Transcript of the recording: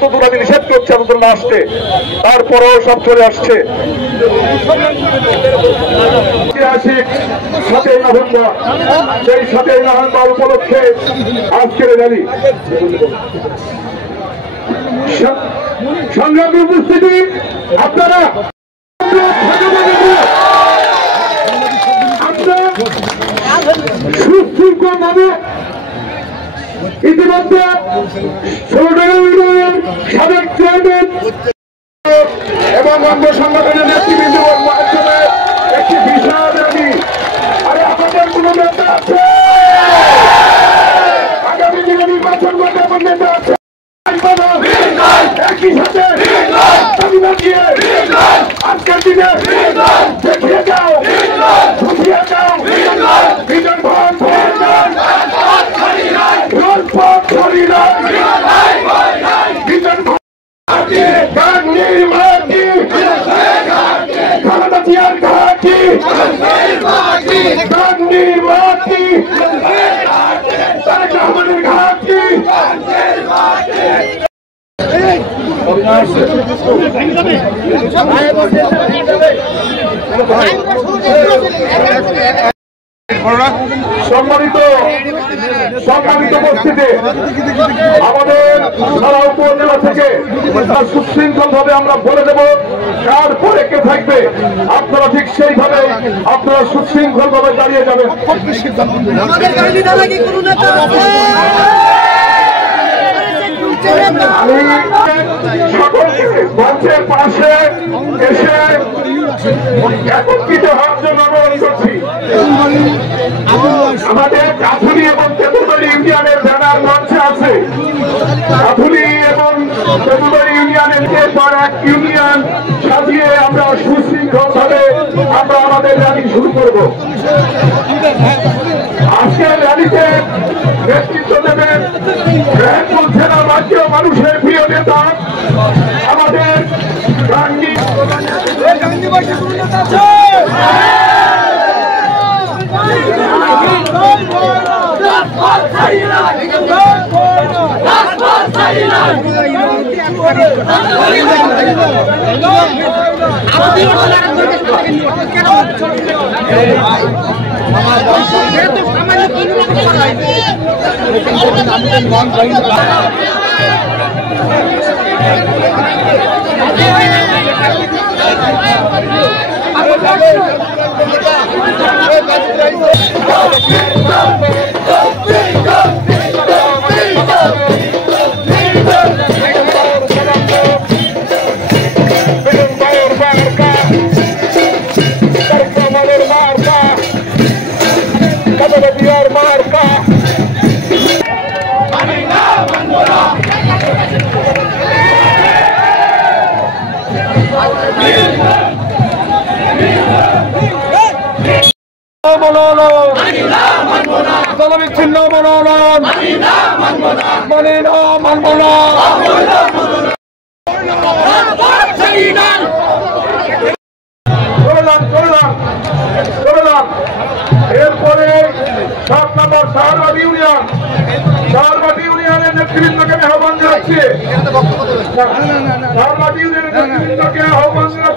যতদূর আমি নিষেধ করছি এতদূর না আসতে, তারপরেও সব চলে আসছে। ঐতিহাসিক 7ই নভেম্বর, সেই 7ই নভেম্বর উপলক্ষে আজকের র্যালি। সংগ্রামী উপস্থিতি, আপনারা সুশৃঙ্খল ভাবে ইতিমধ্যে 16 ইউনিয়নের সাবেক চেয়ারম্যান এবং অঙ্গ সংগঠনের নেতৃবৃন্দর মাধ্যমে একটি বিশাল র্যালি। আরে আমাদের কোন নেতা আছে? আগামী দিনে নির্বাচন করতে আমার নেতা আছে? একই সাথে আজকের দিনে দেখিয়ে যাও, বুঝিয়ে যাও, বিজন ভবন সম্মানিত উপস্থিতি, আমাদের সারা উপজেলা থেকে সুশৃঙ্খল ভাবে আমরা বলে দেব কার পরে কে থাকবে। আপনারা ঠিক সেইভাবে আপনারা সুশৃঙ্খল ভাবে দাঁড়িয়ে যাবেন। আমি সকলকে মঞ্চের পাশে এসে একত্রিত হওয়ার জন্য অনুরোধ করছি। আমাদের কাথুলি এবং তেঁতুলবাড়ি ইউনিয়নের ব্যানার মঞ্চে আছে। কাথুলি এবং তেঁতুলবাড়ি ইউনিয়নের পর এক ইউনিয়ন সাজিয়ে আমরা সুশৃঙ্খল ভাবে আমরা আমাদের র্যালি শুরু করব। আজকের র্যালিতে নেতৃত্ব দেবেন মেহেরপুর জেলা রাজ্য মানুষের প্রিয় নেতা আমাদের বিচ্ছিন্ন মনোনয়ন মানে না, মানব না। এরপরে 7 নম্বর শাহবাগ ইউনিয়ন, শাহবাগ ইউনিয়নের নেতৃবৃন্দকে আহ্বান জানাচ্ছি। শাহবাগ ইউনিয়নের নেতৃবৃন্দকে আহ্বান জানাচ্ছি।